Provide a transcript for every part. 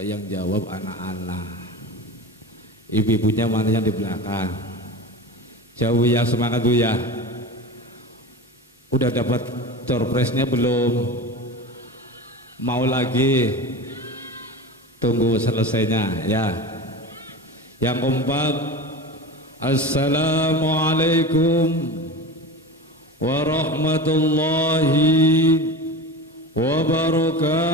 Kok yang jawab anak-anak, ibu-ibunya mana yang di belakang? Jauh ya, semangat Bu ya. Udah dapat door prize-nya belum? Mau lagi? Tunggu selesainya ya. Yang keempat, Assalamualaikum warahmatullahi wabarakatuh.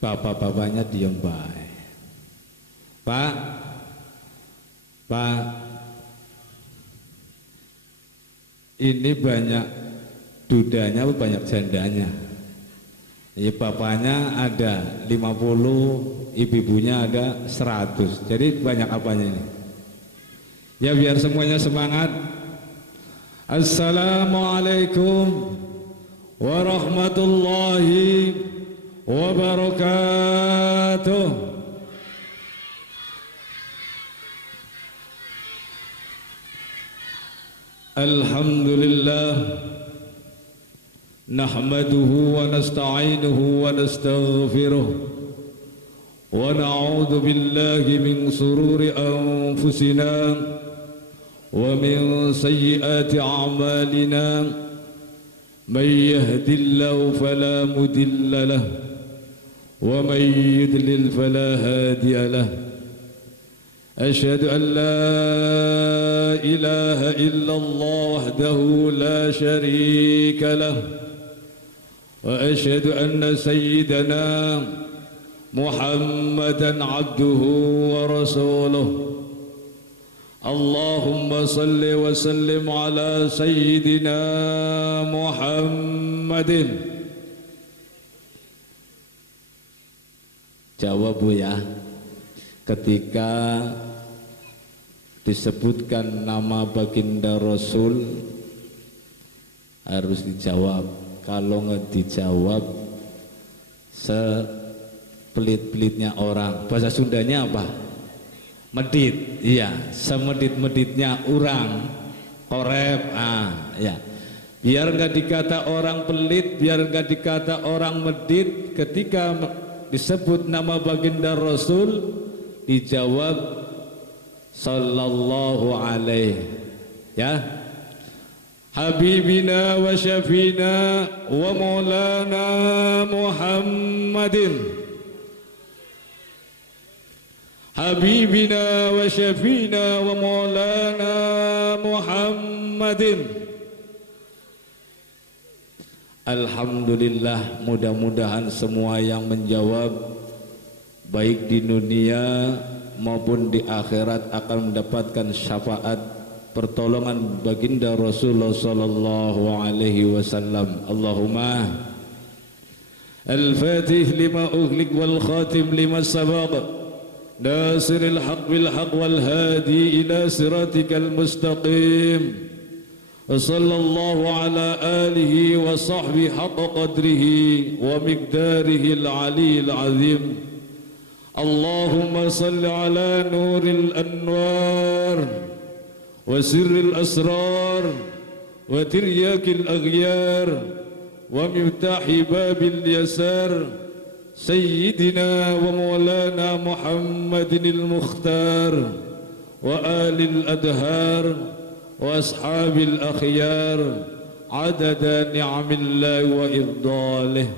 Bapak-bapaknya diam baik. Pak, ini banyak dudanya, banyak jandanya. Ya, bapaknya ada 50, ibu-ibunya ada 100. Jadi banyak apanya ini? Ya biar semuanya semangat. Assalamualaikum warahmatullahi wabarakatuh. Alhamdulillah, nahmaduhu wa nasta'inuhu wa nastaghfiruh wa na'udzu billahi min sururi anfusina wa min sayyiati a'malina. Man yahdihillahu fala mudilla lahu wa man yudlil fala hadiya lahu. أشهد أن لا إله إلا الله وحده لا شريك له وأشهد أن سيدنا محمدا عبده ورسوله. اللهم صل وسلم على سيدنا محمد. Jawab Bu ya. Ketika disebutkan nama baginda Rasul harus dijawab. Kalau nggak dijawab sepelit-pelitnya orang. Bahasa Sundanya apa? Medit. Iya, semedit-meditnya orang. Korep. Ya. Biar nggak dikata orang pelit, biar nggak dikata orang medit. Ketika disebut nama baginda Rasul, dijawab sallallahu alaihi ya. Habibina wa syafina wa maulana Muhammadin. Habibina wa syafina wa maulana Muhammadin. Alhamdulillah, mudah-mudahan semua yang menjawab baik di dunia maupun di akhirat akan mendapatkan syafaat pertolongan baginda Rasulullah sallallahu alaihi wasallam. Allahumma al-fatih lima ughliq wal khatim lima sabaq nasiril haq bil haq wal hadi ila siratikal mustaqim. Sallallahu ala alihi wa sahbihi haqqa qadrihi wa miqdarihi al-aliyyil azim. Allahumma salli ala nuril anwar wa sirril asrar wa tiryakil aghyar wa miftahi babil yasar sayyidina wa maulana Muhammadinil mukhtar wa alil adhar wa ashabil akhyar adada ni'amillahi wa irdalih.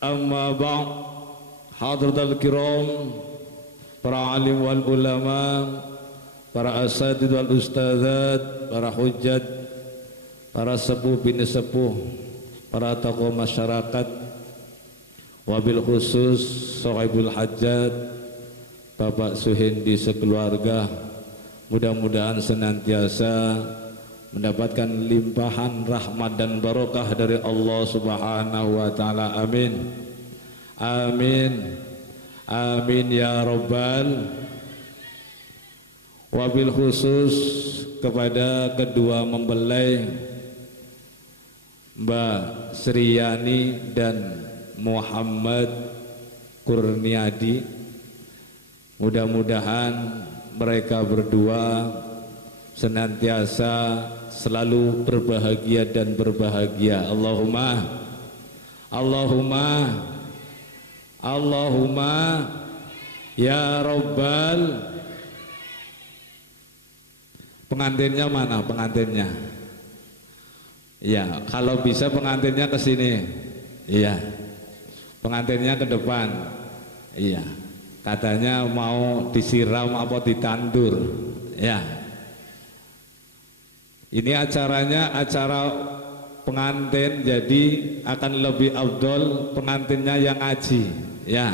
Amma ba'd. Hadratul kiram, para alim wal ulama, para asatidz wal ustadzat, para hujjat, para sepuh bini sepuh, para tokoh masyarakat, wabil khusus sahibul hajat, Bapak Suhendi sekeluarga, mudah-mudahan senantiasa mendapatkan limpahan rahmat dan barokah dari Allah Subhanahu wa taala. Amin. Amin, amin ya Rabbal. Wabil khusus kepada kedua mempelai Mbak Sriyani dan Muhammad Kurniadi, mudah-mudahan mereka berdua senantiasa selalu berbahagia dan berbahagia. Allahumma ya Rabbal. Pengantinnya mana pengantinnya? Iya, kalau bisa pengantinnya ke sini. Iya, pengantinnya ke depan. Iya, katanya mau disiram apa ditandur. Ya, ini acaranya acara pengantin, jadi akan lebih afdol pengantinnya yang ngaji. Ya,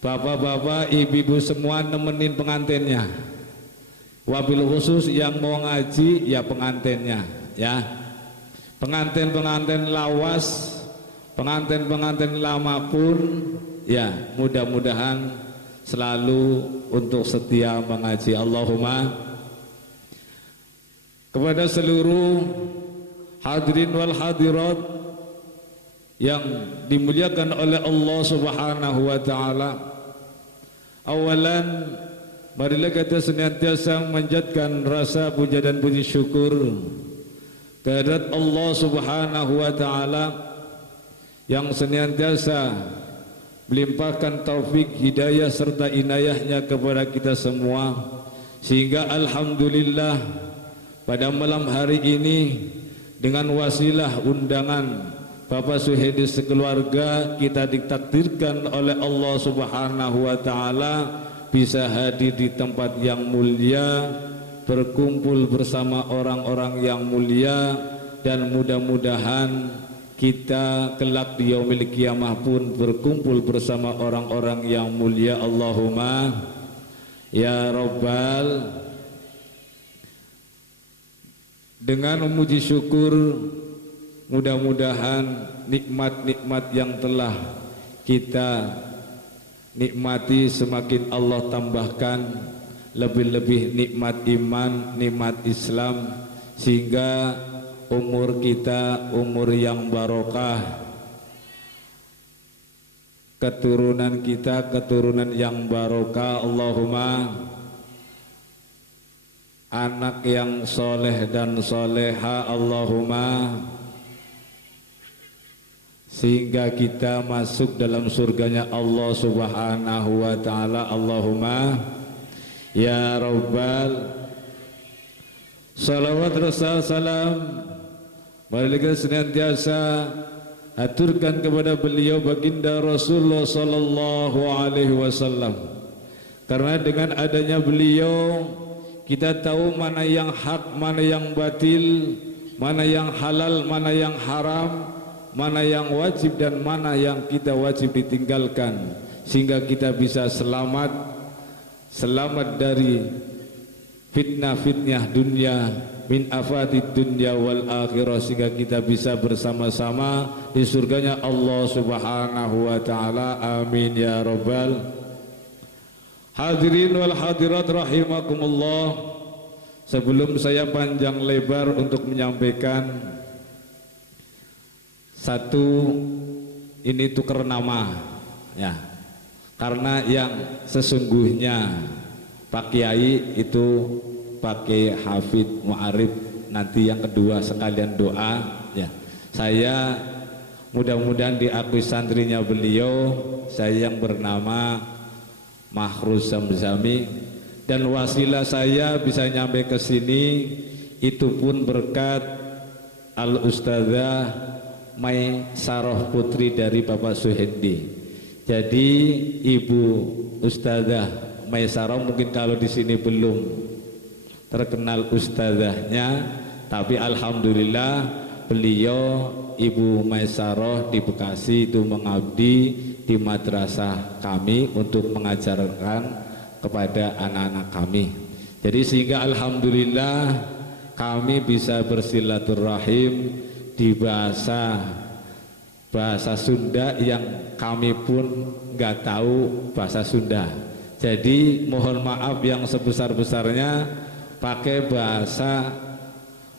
bapak-bapak, ibu-ibu semua nemenin pengantinnya. Wabil khusus yang mau ngaji ya pengantinnya. Ya, pengantin-pengantin lawas, pengantin-pengantin lama pun ya mudah-mudahan selalu untuk setia mengaji. Allahumma. Kepada seluruh hadirin wal hadirat yang dimuliakan oleh Allah Subhanahu wa taala, awalan marilah kita senantiasa menjadikan rasa puja dan puji syukur kehadirat Allah Subhanahu wa taala yang senantiasa melimpahkan taufik, hidayah serta inayahnya kepada kita semua, sehingga alhamdulillah pada malam hari ini dengan wasilah undangan Bapak Suhedi sekeluarga kita ditakdirkan oleh Allah Subhanahu wa taala bisa hadir di tempat yang mulia, berkumpul bersama orang-orang yang mulia, dan mudah-mudahan kita kelak di yaumil qiyamah pun berkumpul bersama orang-orang yang mulia. Allahumma ya Rabbal. Dengan memuji syukur, mudah-mudahan nikmat-nikmat yang telah kita nikmati semakin Allah tambahkan, lebih-lebih nikmat iman, nikmat Islam, sehingga umur kita umur yang barokah, keturunan kita keturunan yang barokah. Allahumma anak yang soleh dan soleha. Allahumma sehingga kita masuk dalam surganya Allah Subhanahu wa ta'ala. Allahumma ya Rabbal. Salawat Rasul salam marilah senantiasa aturkan kepada beliau baginda Rasulullah sallallahu alaihi wasallam, karena dengan adanya beliau kita tahu mana yang hak, mana yang batil, mana yang halal, mana yang haram, mana yang wajib dan mana yang kita wajib ditinggalkan, sehingga kita bisa selamat dari fitnah-fitnah dunia, min afatid dunya wal akhirah, sehingga kita bisa bersama-sama di surganya Allah Subhanahu wa ta'ala. Amin ya Rabbal. Hadirin wal hadirat rahimakumullah, sebelum saya panjang lebar untuk menyampaikan satu, ini tukar nama ya, karena yang sesungguhnya Pak Kiai itu pakai Hafid Mu'arif, nanti yang kedua sekalian doa ya. Saya mudah-mudahan diakui santrinya beliau, saya yang bernama Mahruz Zamzami, dan wasilah saya bisa nyampe ke sini itu pun berkat Al Ustadzah Mai Saroh putri dari Bapak Suhendi. Jadi Ibu Ustadzah Mai Saroh mungkin kalau di sini belum terkenal ustadzahnya, tapi alhamdulillah beliau Ibu Mai Saroh di Bekasi itu mengabdi di madrasah kami untuk mengajarkan kepada anak-anak kami. Jadi sehingga alhamdulillah kami bisa bersilaturahim di bahasa Sunda yang kami pun nggak tahu bahasa Sunda. Jadi mohon maaf yang sebesar-besarnya pakai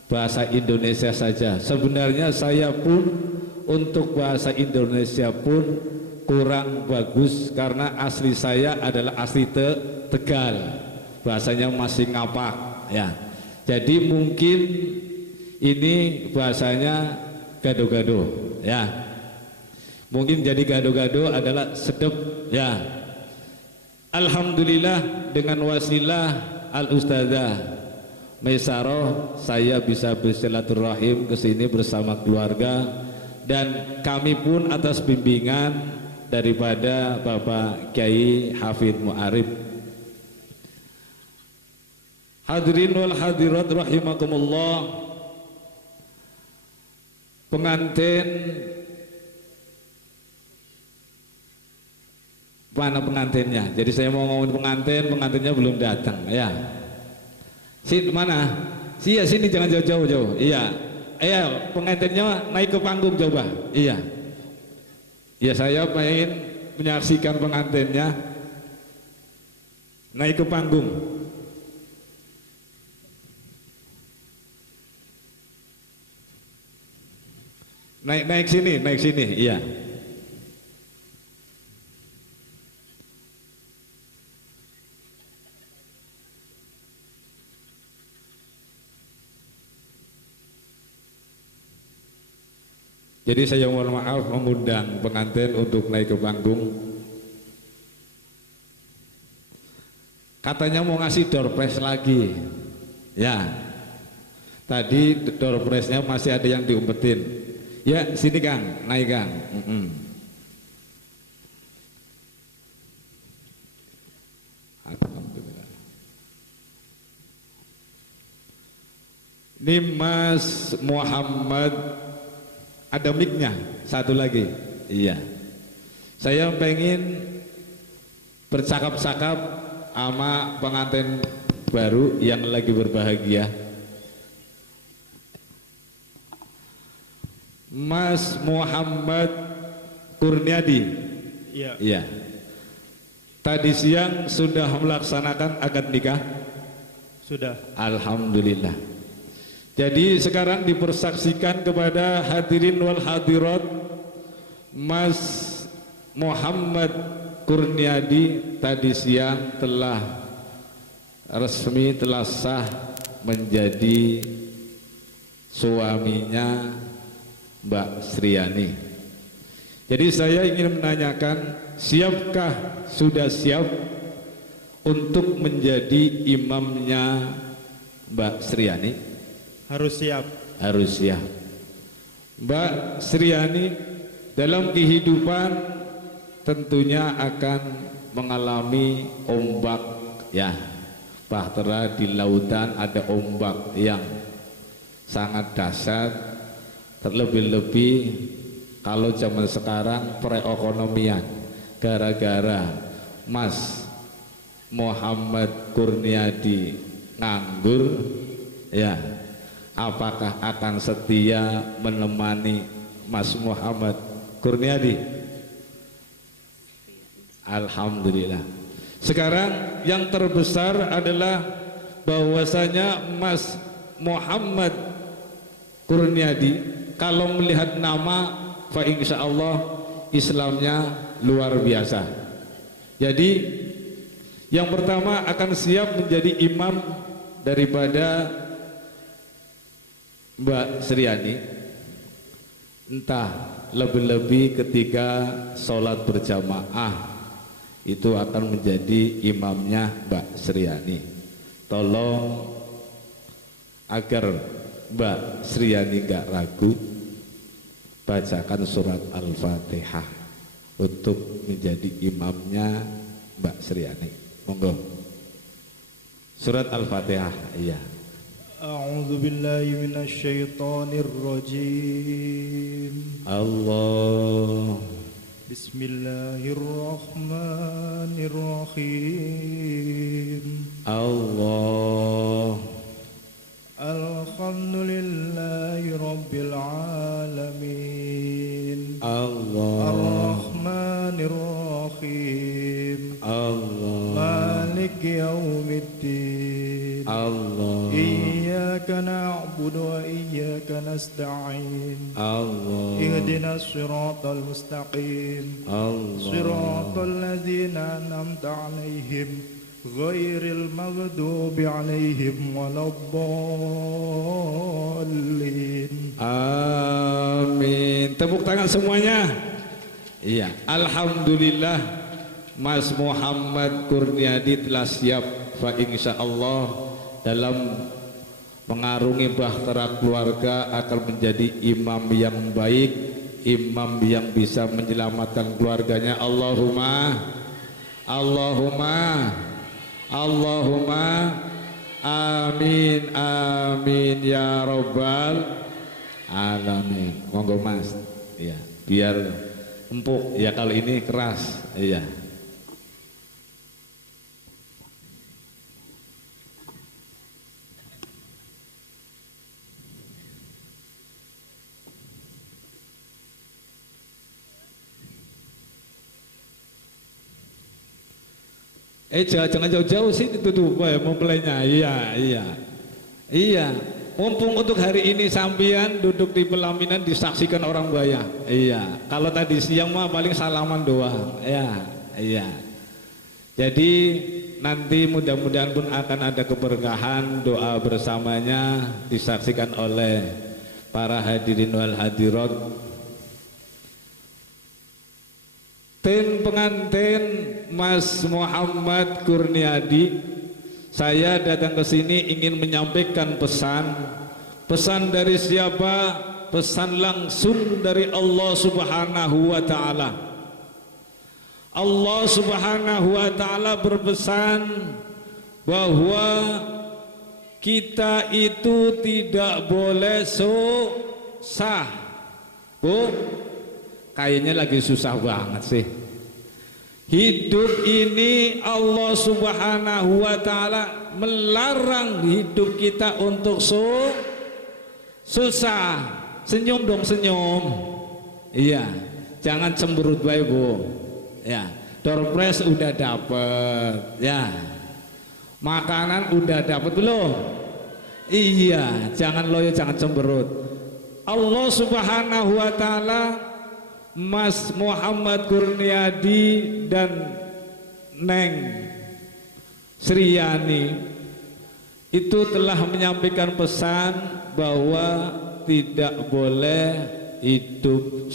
bahasa Indonesia saja. Sebenarnya saya pun untuk bahasa Indonesia pun kurang bagus, karena asli saya adalah asli Tegal, bahasanya masih ngapak ya. Jadi mungkin ini bahasanya gado-gado ya. Mungkin jadi gado-gado adalah sedep ya. Alhamdulillah dengan wasilah Al-Ustadzah Maisaroh saya bisa bersilaturahim ke sini bersama keluarga, dan kami pun atas bimbingan daripada Bapak Kiai Hafidz Mu'arif. Hadirin wal hadirat rahimakumullah, pengantin, mana pengantinnya? Jadi saya mau ngomong pengantin, pengantinnya belum datang ya. Sini mana? Sini jangan jauh-jauh. Iya. Iya, pengantinnya naik ke panggung coba. Iya. Ya saya pengen menyaksikan pengantinnya naik ke panggung. Naik sini, iya. Jadi saya mohon maaf mengundang pengantin untuk naik ke panggung. Katanya mau ngasih door prize lagi. Ya. Tadi door prize-nya masih ada yang diumpetin. Ya, sini Kang, naik Kang. Alhamdulillah. Ini Mas Muhammad, ada mic-nya, satu lagi. Iya. Saya pengen bercakap-cakap sama pengantin baru yang lagi berbahagia. Mas Muhammad Kurniadi. Iya. Iya. Tadi siang sudah melaksanakan akad nikah? Sudah. Alhamdulillah. Jadi sekarang dipersaksikan kepada hadirin wal hadirat, Mas Muhammad Kurniadi tadi siang telah resmi, telah sah menjadi suaminya Mbak Sriani. Jadi saya ingin menanyakan, siapkah, sudah siap untuk menjadi imamnya Mbak Sriani? Harus siap. Harus siap. Mbak Sriani dalam kehidupan tentunya akan mengalami ombak ya. Bahtera di lautan ada ombak yang sangat dahsyat. Terlebih-lebih kalau zaman sekarang perekonomian gara-gara Mas Muhammad Kurniadi nganggur ya, apakah akan setia menemani Mas Muhammad Kurniadi? Alhamdulillah. Sekarang yang terbesar adalah bahwasanya Mas Muhammad Kurniadi kalau melihat nama, fa insya Allah Islamnya luar biasa. Jadi yang pertama akan siap menjadi imam daripada Mbak Sriani, entah lebih-lebih ketika sholat berjamaah itu akan menjadi imamnya Mbak Sriani. Tolong agar Mbak Sriani gak ragu, bacakan surat Al-Fatihah untuk menjadi imamnya Mbak Sriani. Monggo. Surat Al-Fatihah. Iya. A'udzu billahi minasyaitonir rajim. Allah. Bismillahirrahmanirrahim. Allah. Alhamdulillahi rabbil alamin. Allah. Ar-Rahmanir-Rahim. Allah. Malik yaumiddin. Allah. Iyyaka na'budu wa iyyaka nasta'in. Allah. Ihdinas siratal mustaqim. Allah. Siratal ladzina an'amta 'alaihim غير المغضوب عليهم ولا الضالين. Amin. Tepuk tangan semuanya. Iya, alhamdulillah Mas Muhammad Kurniadi telah siap insya Allah dalam mengarungi bahtera keluarga akan menjadi imam yang baik, imam yang bisa menyelamatkan keluarganya. Allahumma amin amin ya rabbal alamin. Monggo Mas, ya biar empuk ya, kali ini keras. Iya. Jangan jauh-jauh sini tuh mempelainya. Iya. Mumpung untuk hari ini sampean duduk di pelaminan disaksikan orang banyak. Iya. Kalau tadi siang mah paling salaman doang. Iya. Jadi nanti mudah-mudahan pun akan ada keberkahan, doa bersamanya disaksikan oleh para hadirin wal hadirat. Pengantin Mas Muhammad Kurniadi, saya datang ke sini ingin menyampaikan pesan dari siapa? Pesan langsung dari Allah Subhanahu wa taala. Allah Subhanahu wa taala berpesan bahwa kita itu tidak boleh susah. Bu, kayaknya lagi susah banget sih. Hidup ini Allah Subhanahu wa taala melarang hidup kita untuk susah. Senyum dong, senyum. Iya, jangan cemberut bae, Bu. Ya, doorpress udah dapet. Ya. Makanan udah dapet belum? Iya, jangan loyo, jangan cemberut. Allah Subhanahu wa taala, Mas Muhammad Kurniadi dan Neng Sriani itu telah menyampaikan pesan bahwa tidak boleh hidup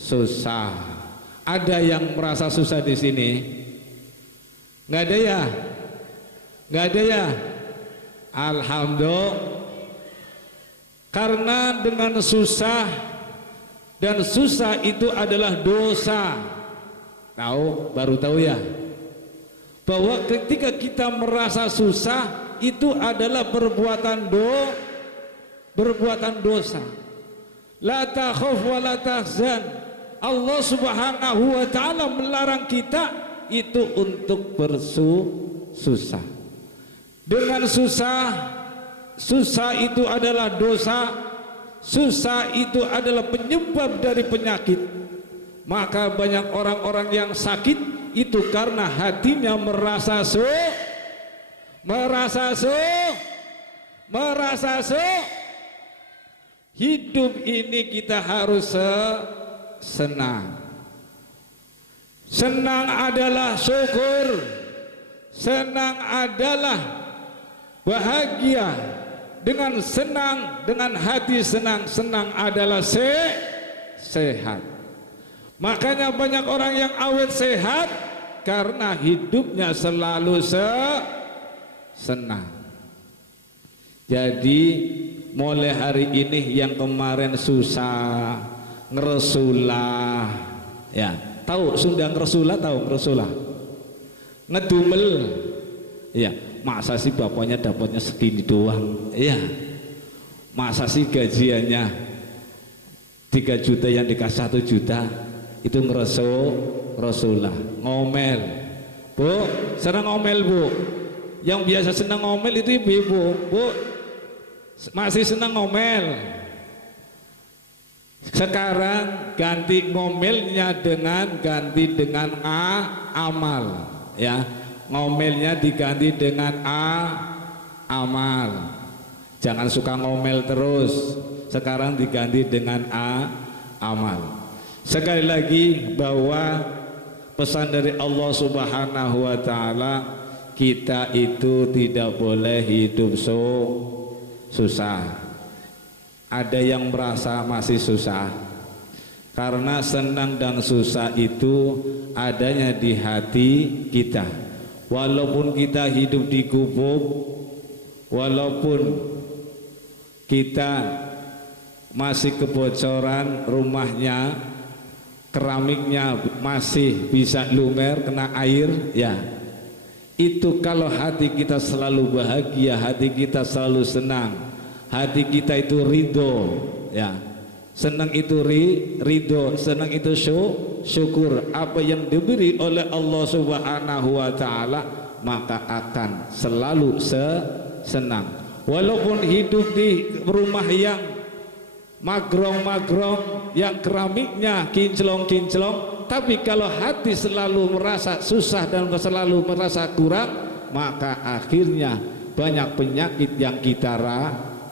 susah. Ada yang merasa susah di sini? Nggak ada ya? Nggak ada ya? Alhamdulillah. Karena dengan susah, dan susah itu adalah dosa. Tahu, baru tahu ya, bahwa ketika kita merasa susah itu adalah perbuatan dosa. La takhaf wa la tahzan. Allah Subhanahu wa taala melarang kita itu untuk bersusah. Dengan susah itu adalah dosa. Susah itu adalah penyebab dari penyakit. Maka banyak orang-orang yang sakit itu karena hatinya merasa hidup ini kita harus senang. Senang adalah syukur. Senang adalah bahagia. Dengan senang, dengan hati senang adalah sehat. Makanya banyak orang yang awet sehat karena hidupnya selalu senang. Jadi mulai hari ini yang kemarin susah, ngeresulah, ya tahu Sunda ngeresulah, tahu ngeresulah, ngedumel, ya. Masa sih bapaknya dapatnya segini doang? Iya. Masa sih gajiannya 3 juta yang dikasih 1 juta? Itu ngeresulah, ngomel. Bu, senang ngomel, Bu. Yang biasa senang ngomel itu ibu-ibu. Bu, masih senang ngomel. Sekarang ganti ngomelnya ganti dengan amal, ya. Ngomelnya diganti dengan amal. Jangan suka ngomel terus. Sekarang diganti dengan amal. Sekali lagi bahwa pesan dari Allah Subhanahu wa taala, kita itu tidak boleh hidup susah. Ada yang merasa masih susah, karena senang dan susah itu adanya di hati kita. Walaupun kita hidup di gubuk, walaupun kita masih kebocoran rumahnya, keramiknya masih bisa lumer kena air, ya itu kalau hati kita selalu bahagia, hati kita selalu senang, hati kita itu ridho, ya senang itu ridho, senang itu syukur apa yang diberi oleh Allah Subhanahu wa taala, maka akan selalu senang. Walaupun hidup di rumah yang magrong-magrong, yang keramiknya kinclong-kinclong, tapi kalau hati selalu merasa susah dan selalu merasa kurang, maka akhirnya banyak penyakit yang kita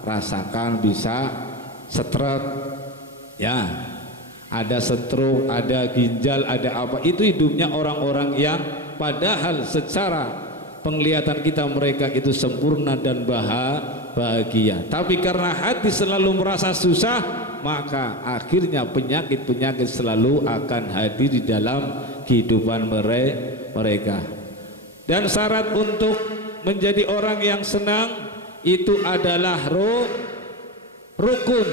rasakan, bisa stroke, ya ada stroke, ada ginjal, ada apa, itu hidupnya orang-orang yang padahal secara penglihatan kita mereka itu sempurna dan bahagia, tapi karena hati selalu merasa susah, maka akhirnya penyakit-penyakit selalu akan hadir di dalam kehidupan mereka. Dan syarat untuk menjadi orang yang senang itu adalah rukun.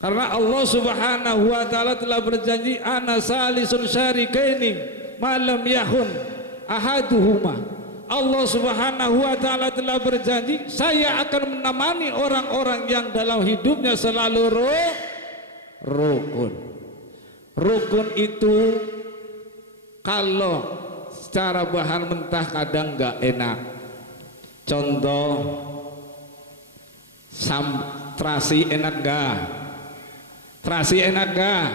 Karena Allah Subhanahu wa taala telah berjanji, ana salisun syarikaini malam yahun ahaduhuma. Allah Subhanahu wa taala telah berjanji, saya akan menemani orang-orang yang dalam hidupnya selalu rukun. Rukun itu kalau secara bahan mentah kadang enggak enak. Contoh, terasi enak enggak? Terasi enak gak?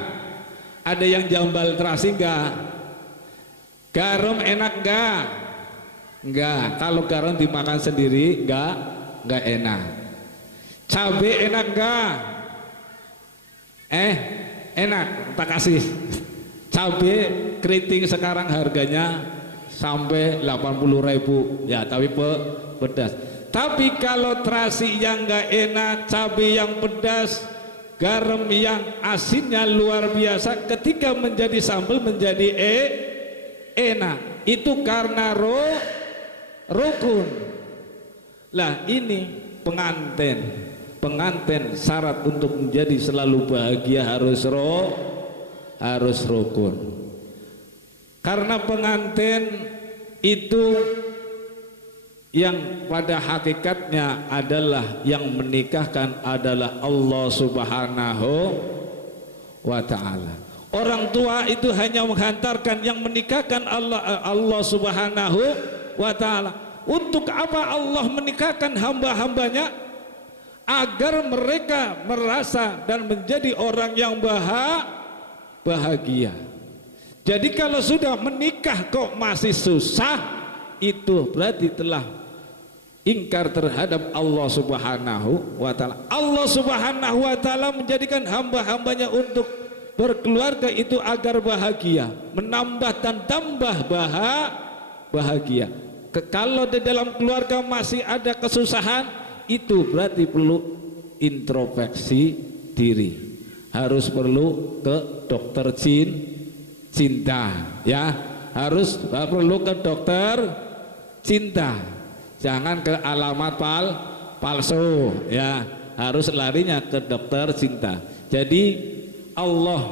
Ada yang jambal terasi gak? Garam enak gak? Enggak. Kalau garam dimakan sendiri enggak enak. Cabai enak gak? Enak, tak kasih. Cabai keriting sekarang harganya sampai 80.000, ya tapi pedas. Tapi kalau terasi yang enggak enak, cabai yang pedas, garam yang asinnya luar biasa, ketika menjadi sambal menjadi enak. Itu karena rukun. Lah ini pengantin syarat untuk menjadi selalu bahagia harus rukun. Karena pengantin itu yang pada hakikatnya adalah yang menikahkan adalah Allah Subhanahu wa taala. Orang tua itu hanya menghantarkan, yang menikahkan Allah Subhanahu wa taala. Untuk apa Allah menikahkan hamba-hambanya? Agar mereka merasa dan menjadi orang yang bahagia. Jadi kalau sudah menikah kok masih susah, itu berarti telah ingkar terhadap Allah Subhanahu wa taala. Allah Subhanahu wa taala menjadikan hamba-hambanya untuk berkeluarga itu agar bahagia, menambah dan tambah bahagia. Kalau di dalam keluarga masih ada kesusahan, itu berarti perlu introspeksi diri. Harus perlu ke dokter cinta, ya. Harus perlu ke dokter cinta. Jangan ke alamat palsu, ya. Harus larinya ke dokter cinta. Jadi Allah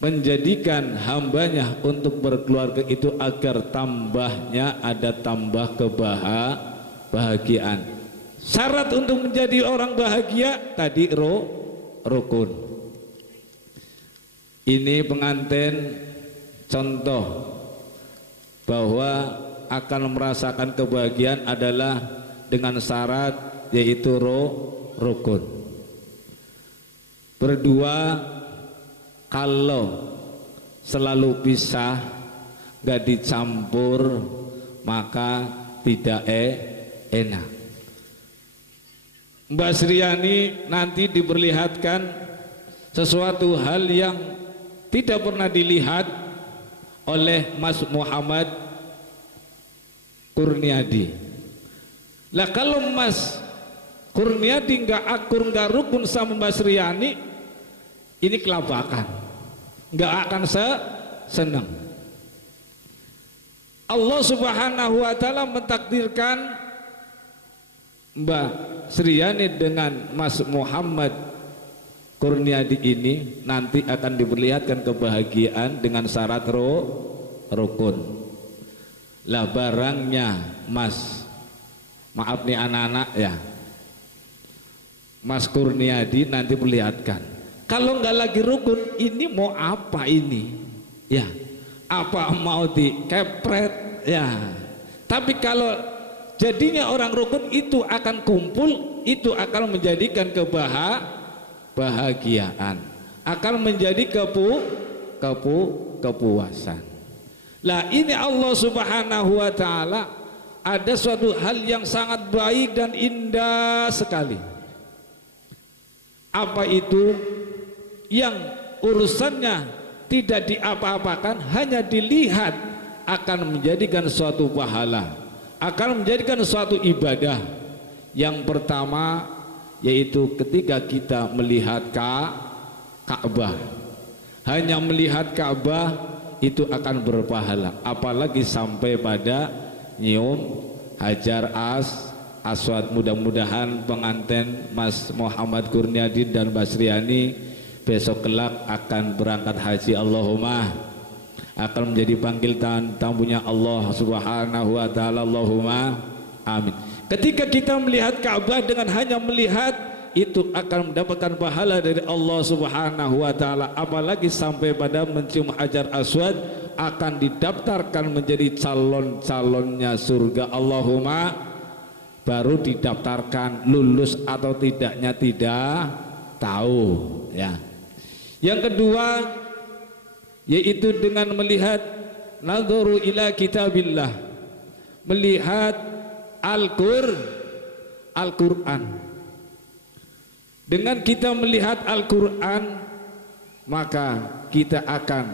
menjadikan hambanya untuk berkeluarga itu agar tambahnya ada tambah kebahagiaan. Syarat untuk menjadi orang bahagia tadi rukun. Ini pengantin contoh bahwa akan merasakan kebahagiaan adalah dengan syarat yaitu rukun. Berdua kalau selalu pisah, gak dicampur, maka tidak enak. Mbak Sriani nanti diperlihatkan sesuatu hal yang tidak pernah dilihat oleh Mas Muhammad Kurniadi. Lah kalau Mas Kurniadi nggak akur, nggak rukun sama Mbak Sriani, ini kelabakan, nggak akan senang. Allah Subhanahu wa Ta'ala mentakdirkan Mbak Sriani dengan Mas Muhammad Kurniadi ini nanti akan diperlihatkan kebahagiaan dengan syarat rukun. Lah barangnya Mas, maaf nih anak-anak ya, Mas Kurniadi nanti perlihatkan. Kalau nggak lagi rukun, ini mau apa ini? Ya, apa mau dikepret? Ya. Tapi kalau jadinya orang rukun itu akan kumpul, itu akan menjadikan kebahagiaan, akan menjadi kepuasan. Lah ini Allah Subhanahu wa Ta'ala ada suatu hal yang sangat baik dan indah sekali. Apa itu? Yang urusannya tidak diapa-apakan, hanya dilihat akan menjadikan suatu pahala, akan menjadikan suatu ibadah. Yang pertama yaitu ketika kita melihat Ka'bah, hanya melihat Ka'bah itu akan berpahala, apalagi sampai pada nyium Hajar Aswad. Mudah-mudahan pengantin Mas Muhammad Kurniadi dan Mbak Sriani besok kelak akan berangkat haji, Allahumma, akan menjadi panggil tamunya Allah Subhanahu wa Ta'ala, Allahumma amin. Ketika kita melihat Ka'bah dengan hanya melihat, itu akan mendapatkan pahala dari Allah Subhanahu wa Ta'ala, apalagi sampai pada mencium Hajar Aswad, akan didaftarkan menjadi calon-calonnya surga, Allahumma. Baru didaftarkan, lulus atau tidaknya tidak tahu ya. Yang kedua yaitu dengan melihat nadharu ila kitabillah, melihat Al-Quran. Dengan kita melihat Al-Quran, maka kita akan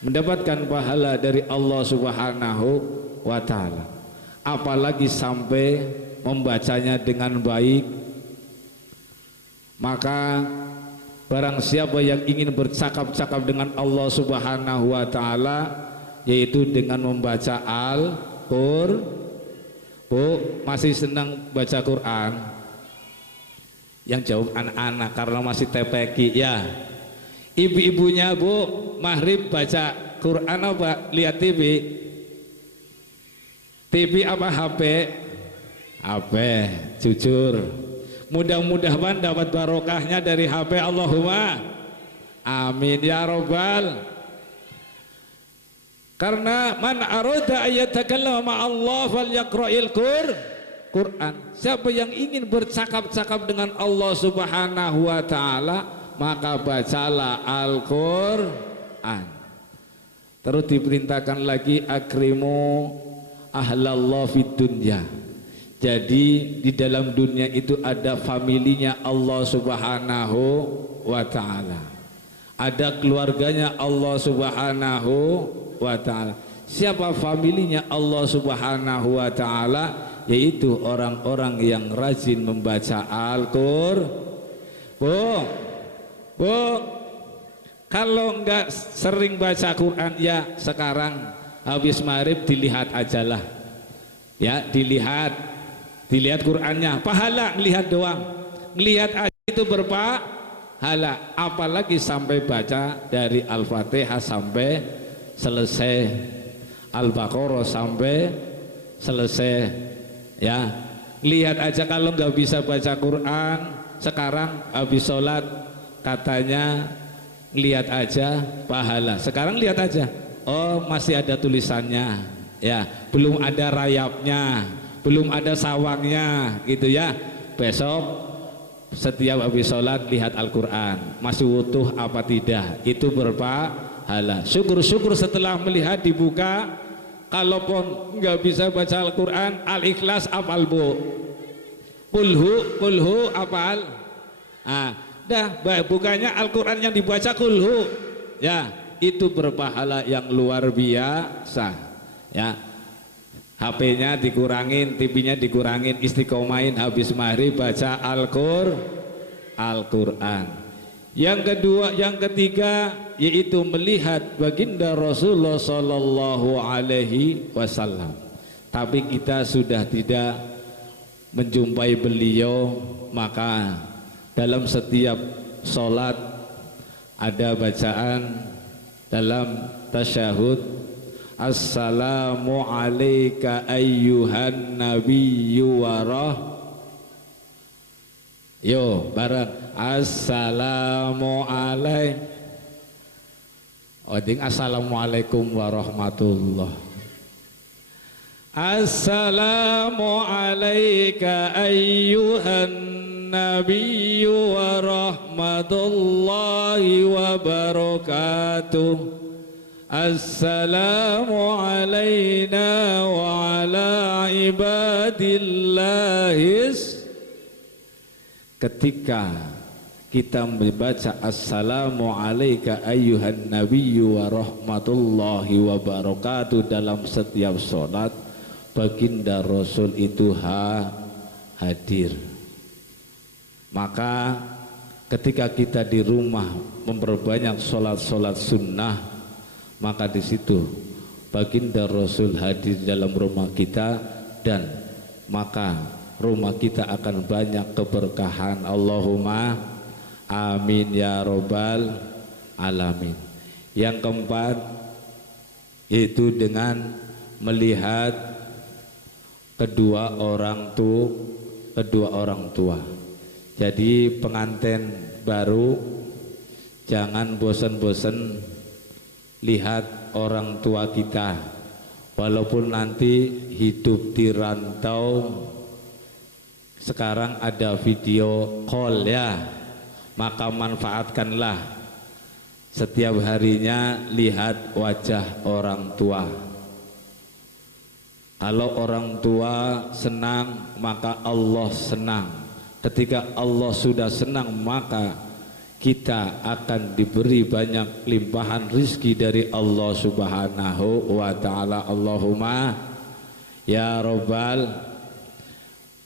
mendapatkan pahala dari Allah Subhanahu wa Ta'ala, apalagi sampai membacanya dengan baik. Maka barang siapa yang ingin bercakap-cakap dengan Allah Subhanahu wa Ta'ala, yaitu dengan membaca Al-Quran. Bu, masih senang baca Quran? Yang jawab anak-anak karena masih TPQ ya. Ibu-ibunya Bu, maghrib baca Quran apa lihat TV? TV apa HP? HP, jujur. Mudah-mudahan dapat barokahnya dari HP, Allahumma amin ya robbal. Karena man arada ayatakallama ma'allah falyaqra'il Quran. Siapa yang ingin bercakap-cakap dengan Allah Subhanahu wa Ta'ala, maka bacalah Al-Quran. Terus diperintahkan lagi akrimu ahlallah fid dunya. Jadi di dalam dunia itu ada familinya Allah Subhanahu wa Ta'ala, ada keluarganya Allah Subhanahu wa Ta'ala. Siapa familinya Allah Subhanahu wa Ta'ala? Yaitu orang-orang yang rajin membaca Al-Quran. Bu, kalau enggak sering baca Quran, ya sekarang habis maghrib dilihat ajalah ya, dilihat Qurannya, pahala ngelihat doang, ngelihat aja itu berpahala, apalagi sampai baca dari Al-Fatihah sampai selesai, Al-Baqarah sampai selesai ya. Lihat aja. Kalau nggak bisa baca Quran sekarang habis sholat, katanya lihat aja pahala. Sekarang lihat aja, oh masih ada tulisannya ya, belum ada rayapnya, belum ada sawangnya gitu ya. Besok setiap habis sholat lihat Al-Quran, masih utuh apa tidak, itu berpahala. Syukur-syukur setelah melihat dibuka. Kalaupun nggak bisa baca Al-Quran, Al-Ikhlas apal Bu, kulhu apal. bukannya Al-Quran yang dibaca kulhu, ya itu berpahala yang luar biasa. Ya, HP-nya dikurangin, TV-nya dikurangin, istiqomahin habis maghrib baca Al-Quran. Yang kedua, yang ketiga yaitu melihat baginda Rasulullah Sallallahu Alaihi Wasallam. Tapi kita sudah tidak menjumpai beliau, maka dalam setiap sholat ada bacaan dalam tasyahud, assalamu alayka ayyuhan nabiyyu yo bareng assalamu alayka assalamualaikum warahmatullah. Assalamu alayka ayyuhan nabiyyu wa rahmatullahi wa barakatuh. Assalamu alayna wa ala ibadillahis. Ketika kita membaca assalamu alayka ayyuhan nabiyyu wa rahmatullahi wa barakatuh dalam setiap sholat, baginda Rasul itu hadir. Maka ketika kita di rumah memperbanyak sholat-sholat sunnah, maka di situ baginda Rasul hadir dalam rumah kita, dan maka rumah kita akan banyak keberkahan. Allahumma amin ya robbal alamin. Yang keempat itu dengan melihat kedua orang tua. Jadi pengantin baru jangan bosan-bosan lihat orang tua kita, walaupun nanti hidup di rantau. Sekarang ada video call ya, maka manfaatkanlah setiap harinya lihat wajah orang tua. Kalau orang tua senang, maka Allah senang. Ketika Allah sudah senang, maka kita akan diberi banyak limpahan rizki dari Allah Subhanahu wa ta'ala. Allahumma ya Rabbal.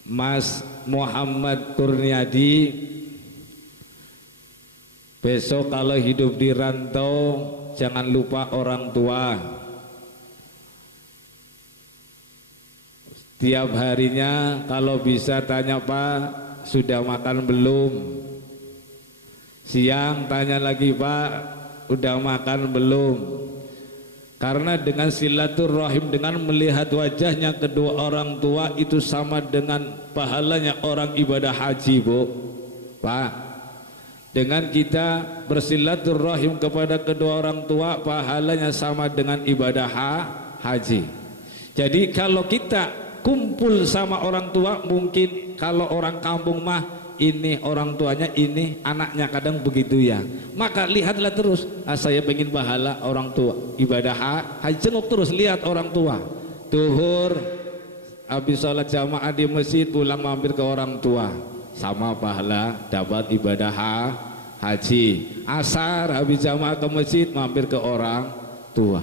Mas Muhammad Kurniadi, besok kalau hidup di rantau jangan lupa orang tua. Tiap harinya kalau bisa tanya, Pak sudah makan belum? Siang tanya lagi, Pak udah makan belum? Karena dengan silaturahim, dengan melihat wajahnya kedua orang tua itu sama dengan pahalanya orang ibadah haji, Bu. Pak, dengan kita bersilaturahim kepada kedua orang tua, pahalanya sama dengan ibadah haji. Jadi kalau kita kumpul sama orang tua, mungkin kalau orang kampung mah ini orang tuanya, ini anaknya, kadang begitu ya. Maka lihatlah terus, saya pengen pahala orang tua ibadah haji, jenguk terus, lihat orang tua. Duhur habis sholat jamaah di masjid, pulang mampir ke orang tua, sama pahala dapat ibadah haji. Asar habis jamaah ke masjid, mampir ke orang tua.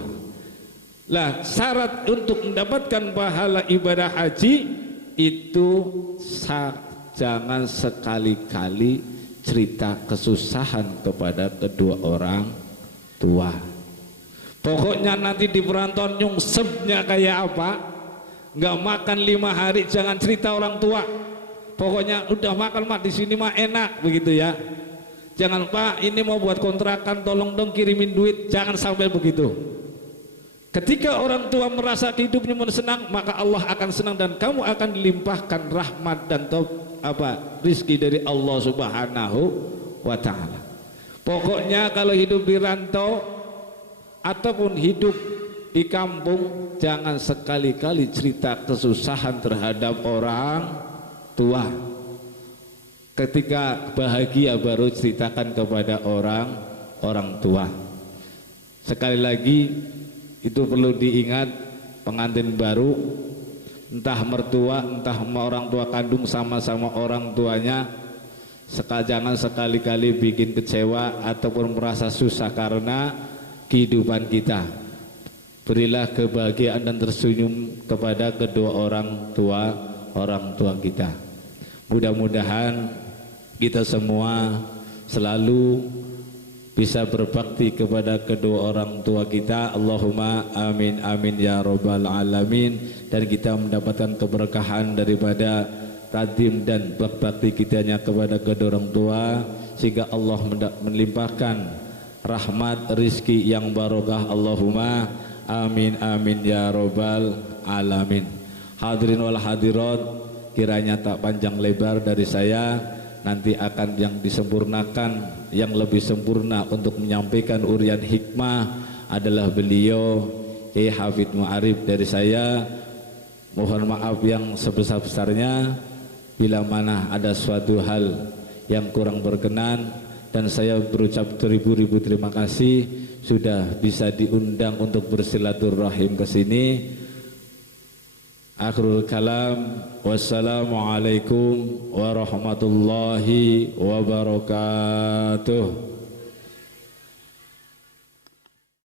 Lah syarat untuk mendapatkan pahala ibadah haji itu jangan sekali-kali cerita kesusahan kepada kedua orang tua. Pokoknya nanti di perantauan nyungsepnya kayak apa, nggak makan 5 hari, jangan cerita orang tua. Pokoknya udah makan mah di sini mah enak begitu ya. Jangan, Pak ini mau buat kontrakan, tolong dong kirimin duit, jangan sampai begitu. Ketika orang tua merasa hidupnya senang, maka Allah akan senang dan kamu akan dilimpahkan rahmat dan rizki dari Allah Subhanahu wa ta'ala. Pokoknya kalau hidup di rantau ataupun hidup di kampung, jangan sekali-kali cerita kesusahan terhadap orang tua. Ketika bahagia baru ceritakan kepada orang tua. Sekali lagi itu perlu diingat, pengantin baru, entah mertua, entah orang tua kandung, sama-sama orang tuanya, Jangan sekali-kali bikin kecewa ataupun merasa susah karena kehidupan kita. Berilah kebahagiaan dan tersenyum kepada kedua orang tua kita. Mudah-mudahan kita semua selalu bisa berbakti kepada kedua orang tua kita. Allahumma amin amin ya rabbal alamin. Dan kita mendapatkan keberkahan daripada tadim dan bakti kitanya kepada kedua orang tua, sehingga Allah melimpahkan rahmat rizki yang barokah. Allahumma amin amin ya rabbal alamin. Hadirin wal hadirat, kiranya tak panjang lebar dari saya, nanti akan yang disempurnakan, yang lebih sempurna untuk menyampaikan urian hikmah adalah beliau Kiai Hafidz Ma'arif. Dari saya mohon maaf yang sebesar-besarnya bila mana ada suatu hal yang kurang berkenan, dan saya berucap beribu-ribu terima kasih sudah bisa diundang untuk bersilaturahim ke sini. Akhirul kalam, wassalamualaikum warahmatullahi wabarakatuh.